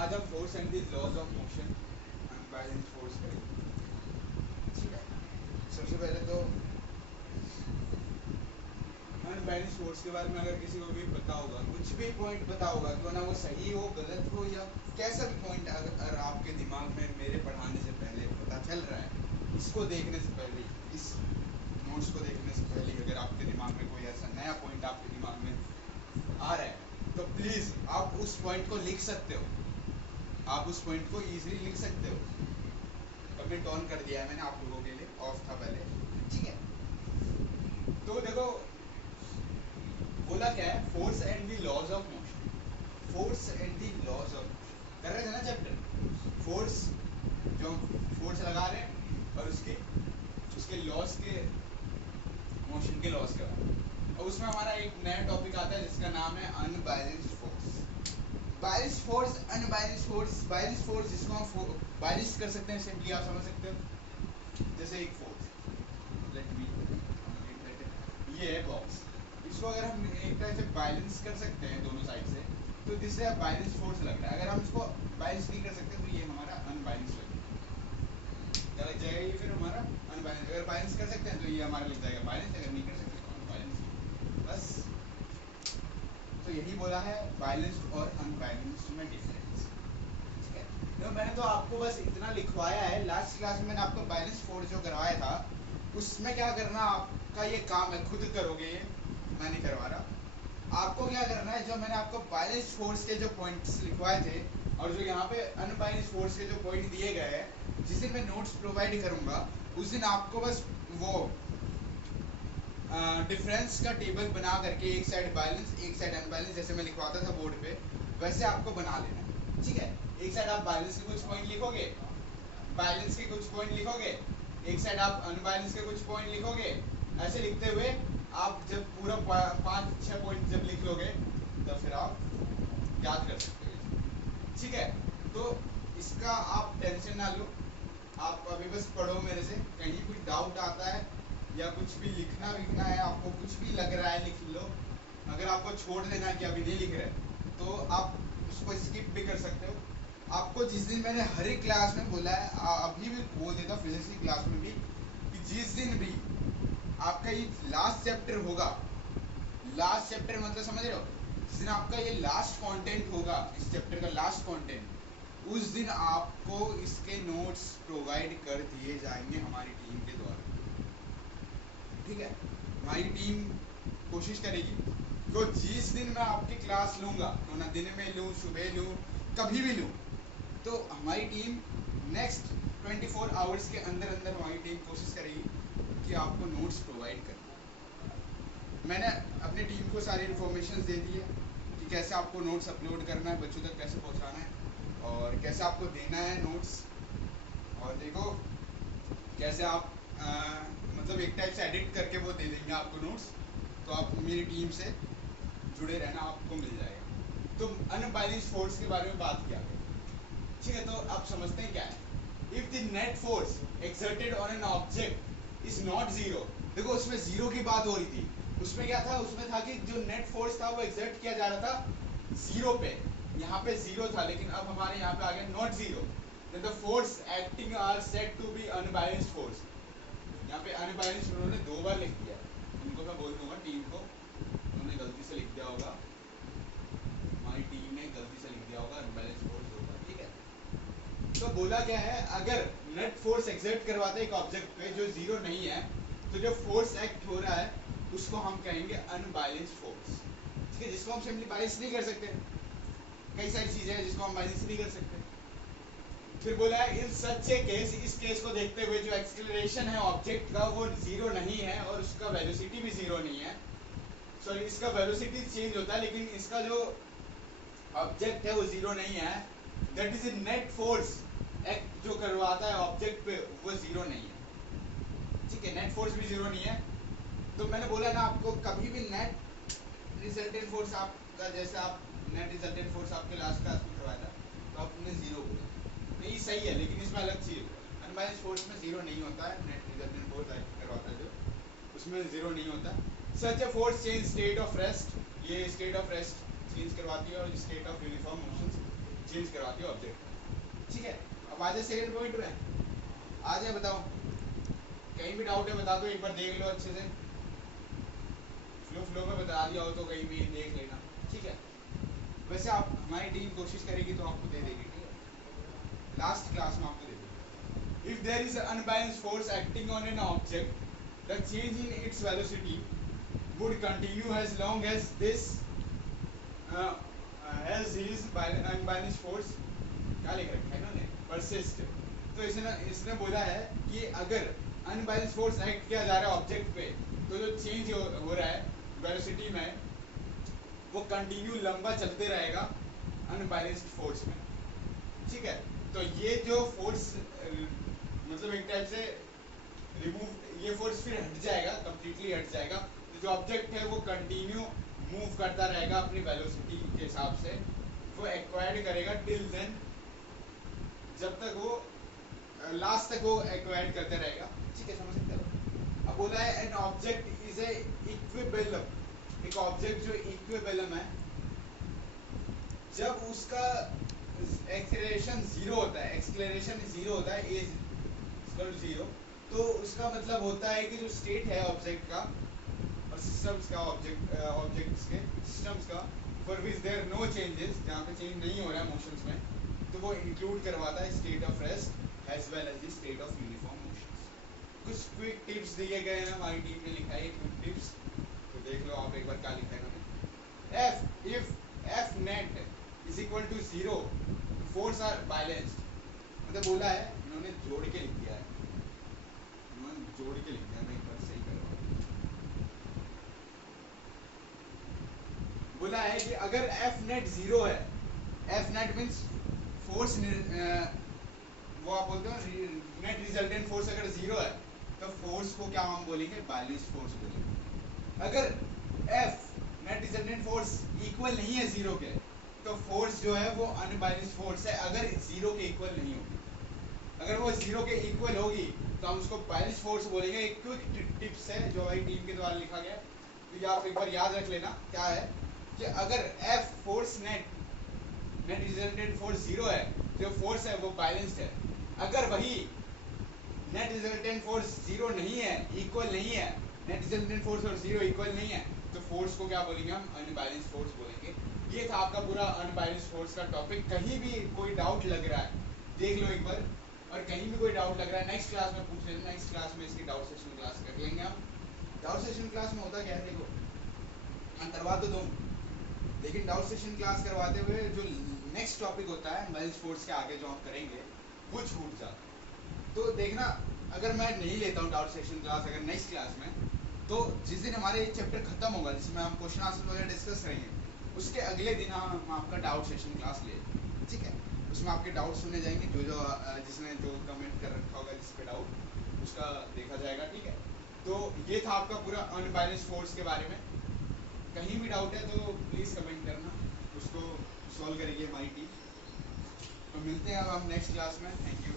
आज हम force and the laws of motion unbalance force करेंगे। ठीक है, सबसे पहले तो अनबैलेंस फोर्स के बारे में अगर किसी को भी पता होगा, कुछ भी पॉइंट पता होगा, तो ना वो सही हो गलत हो या कैसा भी पॉइंट अगर आपके दिमाग में मेरे पढ़ाने से पहले पता चल रहा है, इसको देखने से पहले, इस नोट्स को देखने से पहले अगर आपके दिमाग में कोई ऐसा नया पॉइंट आपके दिमाग में आ रहा है, तो प्लीज़ आप उस पॉइंट को लिख सकते हो। आप उस पॉइंट को इजीली लिख सकते हो। कमेंट ऑन कर दिया है मैंने आप लोगों के लिए, ऑफ था पहले। ठीक है, तो देखो बोला क्या है, force and the laws of motion. Force and the laws of motion कर रहे थे ना चैप्टर। फोर्स, जो फोर्स लगा रहे हैं और उसके लॉस के, मोशन के लॉस के बारे में। और उसमें हमारा एक नया टॉपिक आता है जिसका नाम है unbalanced force. Balanced force, unbalanced force. Balanced force जिसको हम बैलेंस कर सकते हैं, सिंपली आप समझ सकते हो जैसे एक फोर्स, लेट मी, ये है बॉक्स, इसको अगर हम एक तरह से बैलेंस कर सकते हैं दोनों साइड से, तो जिससे बैलेंस फोर्स लग रहा है। अगर हम इसको बैलेंस नहीं कर सकते तो ये हमारा अनबैलेंस क्या लग जाएगा, ये फिर हमारा अनबैलेंस। अगर बैलेंस कर सकते हैं तो ये हमारा लग जाएगा बैलेंस, अगर नहीं कर सकते तो अनबैलेंस। बस, तो यही बोला है बैलेंस्ड और अनबैलेंस्ड में डिफरेंस। ठीक है, तो मैंने तो आपको बस इतना लिखवाया है। लास्ट क्लास में मैंने आपको बैलेंस फोर्स जो करवाया था, उसमें क्या करना आपका ये काम है, खुद करोगे ये, मैं नहीं करवा रहा। आपको क्या करना है, जो मैंने आपको बैलेंस फोर्स के जो पॉइंट्स लिखवाए थे और जो यहाँ पे अनबैलेंस फोर्स के जो पॉइंट दिए गए हैं, जिस दिन मैं नोट्स प्रोवाइड करूँगा उस दिन आपको बस वो डिफरेंस का टेबल बना करके एक साइड बैलेंस एक साइड अनबैलेंस, जैसे मैं लिखवाता था बोर्ड पे, वैसे आपको बना लेना है। ठीक है, एक साइड आप बैलेंस के कुछ पॉइंट लिखोगे, बैलेंस के कुछ पॉइंट लिखोगे, एक साइड आप अनबैलेंस के कुछ पॉइंट लिखोगे। ऐसे लिखते हुए आप जब पूरा 5-6 पॉइंट जब लिख लोगे तब फिर आप याद कर सकते हो। ठीक है, तो इसका आप टेंशन ना लो, आप अभी बस पढ़ो मेरे से। कहीं कोई डाउट आता है या कुछ भी लिखना विखना है, आपको कुछ भी लग रहा है लिख लो। अगर आपको छोड़ देना है कि अभी नहीं लिख रहे तो आप उसको स्किप भी कर सकते हो। आपको जिस दिन मैंने हर एक क्लास में बोला है, अभी भी बोल देता हूँ फिजिक्स की क्लास में भी, कि जिस दिन भी आपका ये लास्ट चैप्टर होगा, लास्ट चैप्टर मतलब समझ रहे हो, जिस दिन आपका ये लास्ट कंटेंट होगा, इस चैप्टर का लास्ट कंटेंट, उस दिन आपको इसके नोट्स प्रोवाइड कर दिए जाएंगे हमारी टीम के द्वारा। ठीक है, हमारी टीम कोशिश करेगी तो जिस दिन मैं आपकी क्लास लूँगा, तो ना दिन में लूँ, सुबह लूँ, कभी भी लूँ, तो हमारी टीम नेक्स्ट 24 आवर्स के अंदर अंदर हमारी टीम कोशिश करेगी कि आपको नोट्स प्रोवाइड करें। मैंने अपनी टीम को सारी इन्फॉर्मेशन दे दी है कि कैसे आपको नोट्स अपलोड करना है, बच्चों तक कैसे पहुंचाना है और कैसे आपको देना है नोट्स। और देखो कैसे आप मतलब एक टाइप से एडिट करके वो दे देंगे आपको नोट्स, तो आप मेरी टीम से जुड़े रहना, आपको मिल जाएगा। तो अनबैलेंस्ड फोर्स के बारे में बात किया गया। ठीक है, तो आप समझते हैं क्या है, if the net force exerted on an object is not zero. देखो उसमें जीरो की बात हो रही थी, उसमें क्या था, उसमें था कि जो नेट फोर्स था वो एक्सर्ट किया जा रहा था जीरो पे, यहाँ पे जीरो था, लेकिन अब हमारे यहाँ पे आ गया not zero. then the force acting are said to be unbalanced force। यहाँ पे अनबैलेंस्ड उन्होंने 2 बार लिख दिया, उनको मैं बोल दूंगा टीम को, उन्होंने गलती से लिख दिया होगा, हमारी टीम ने गलती से लिख दिया होगा अनबैलेंस्ड फोर्स 2 बार। ठीक है, तो बोला क्या है, अगर नेट फोर्स एक्सर्ट करवाते हैं एक ऑब्जेक्ट पे जो जीरो नहीं है, तो जो फोर्स एक्ट हो रहा है उसको हम कहेंगे अनबैलेंस्ड फोर्स। ठीक है, जिसको हम सिंपली बैलेंस नहीं कर सकते। कई सारी चीजें हैं जिसको हम बैलेंस नहीं कर सकते। फिर बोला है इन सच ए केस, इस केस को देखते हुए जो एक्सेलरेशन है ऑब्जेक्ट का वो जीरो नहीं है और उसका वेलोसिटी भी जीरो नहीं है। सॉरी, इसका वेलोसिटी चेंज होता है लेकिन इसका जो ऑब्जेक्ट है वो जीरो नहीं है। That is net force act जो करवाता है ऑब्जेक्ट पे वो जीरो नहीं है। ठीक है, नेट फोर्स भी जीरो नहीं है। तो मैंने बोला ना आपको, कभी भी नेट रिजल्टेंट फोर्स आपका, जैसे आप नेट रिजल्टेंट फोर्स आपके लास्ट क्लास में करवाया था तो आपने जीरो बोला, नहीं सही है, लेकिन इसमें अलग चीज़, अनबैलेंस्ड फोर्स में जीरो नहीं होता है। नेट रिजल्टेंट फोर्स एक्ट करवाता है जो, उसमें जीरो नहीं होता। Such a force change state of rest, ये स्टेट ऑफ रेस्ट चेंज करवाती है और state of uniform motion change करवाती है ऑब्जेक्ट। ठीक है, अब आ जाए सेकंड पॉइंट में, आ जाए बताओ, कहीं भी डाउट है बता दो, एक बार देख लो अच्छे से, फ्लो में बता दिया हो तो कहीं भी देख लेना। ठीक है, वैसे आप हमारी टीम कोशिश करेगी तो आपको दे देगी, ठीक है, लास्ट क्लास में आपको दे देगी। If there is unbalanced force acting on an object, the change in its velocity would continue as long as this as his unbalanced force, क्या लिख रखा है इन्होंने, persist। तो इसने बोला है कि अगर अनबैलेंस फोर्स एक्ट किया जा रहा है ऑब्जेक्ट पे, तो जो चेंज हो रहा है वेलोसिटी में, वो कंटिन्यू लंबा चलते रहेगा अनबैलेंस्ड फोर्स में। ठीक है, तो ये जो फोर्स मतलब एक टाइप से रिमूव, ये फोर्स फिर हट जाएगा, कंप्लीटली हट जाएगा। जो ऑब्जेक्ट है वो कंटिन्यू मूव करता रहेगा अपनी वेलोसिटी के हिसाब से, वो एक्वायर्ड करेगा टिल देन, जब तक वो लास्ट तक वो एक्वायर्ड करते रहेगा। ठीक है, समझ सकते हो। अब बोला है एन ऑब्जेक्ट इज ए इक्विबेलम, एक ऑब्जेक्ट जो इक्विबेलम है, जब उसका एक्सेलरेशन जीरो होता है, एक्सेलरेशन जीरो होता है, ए इक्वल टू जीरो, तो उसका मतलब होता है कि जो स्टेट है ऑब्जेक्ट का और सिस्टम्स का, ऑब्जेक्ट्स के सिस्टम्स का, for which there no changes, जहाँ पे चेंज नहीं हो रहा है मोशंस में, तो वो इंक्लूड करवाता है state of rest as well as the state of uniform motions. कुछ क्विक टिप्स दिए गए हैं, हमारी टीम ने लिखा है क्विक टिप्स, तो देख लो आप एक बार क्या लिखा है इन्होंने। F if F net is equal to zero, force are balanced, मतलब बोला है इन्होंने जोड़ के लिख दिया है, इन्होंने जोड़ के लिख दिया, मैं एक बार सही करवा, बोला है कि अगर एफ नेट जीरो है, एफ नेट मीन्स फोर्स, वो आप बोलते हो नेट रिजल्टेंट फोर्स अगर जीरो है, तो फोर्स को क्या हम बोलेंगे, बैलेंस्ड फोर्स बोलेंगे। अगर F net resultant force equal नहीं है जीरो के, तो फोर्स जो है वो अनबैलेंस्ड फोर्स है, अगर जीरो के इक्वल नहीं होगी। अगर वो जीरो के इक्वल होगी तो हम उसको बैलेंस्ड फोर्स बोलेंगे। एक क्विक टिप्स है जो हमारी टीम के द्वारा लिखा गया, तो ये आप एक बार याद रख लेना। क्या है कि अगर F force net resultant force zero है, जो फोर्स है वो बैलेंस्ड है। अगर वही नेट रिजल्टेंट फोर्स जीरो नहीं है, इक्वल नहीं है, नेट रिजल्टेंट फोर्स और जीरो इक्वल नहीं है, तो फोर्स को क्या बोलेंगे हम, अनबैलेंस्ड फोर्स बोलेंगे। ये था आपका पूरा अनबैलेंस्ड फोर्स का टॉपिक। कहीं भी कोई डाउट लग रहा है देख लो एक बार, और कहीं भी कोई डाउट लग रहा है नेक्स्ट क्लास में पूछ लेना, नेक्स्ट क्लास में इसकी डाउट सेशन क्लास कर लेंगे हम। डाउट सेशन क्लास में होता क्या है, देखो हम करवा तो दूँ, लेकिन डाउट सेशन क्लास करवाते हुए जो नेक्स्ट टॉपिक होता है अनबैलेंस्ड फोर्स के आगे जो हम करेंगे वो छूट जाता है। तो देखना, अगर मैं नहीं लेता हूँ डाउट सेशन क्लास अगर नेक्स्ट क्लास में, तो जिस दिन हमारे ये चैप्टर खत्म होगा जिसमें हम क्वेश्चन आंसर वगैरह डिस्कस करेंगे, उसके अगले दिन हम आपका डाउट सेशन क्लास ले, ठीक है। उसमें आपके डाउट सुने जाएंगे, जो जिसने जो कमेंट कर रखा होगा जिस पे डाउट, उसका देखा जाएगा, ठीक है। तो ये था आपका पूरा अनबैलेंस्ड फोर्स के बारे में। कहीं भी डाउट है तो प्लीज़ कमेंट करना, उसको सॉल्व करेंगे हमारी टीम। तो मिलते हैं अब हम नेक्स्ट क्लास में। Thank you.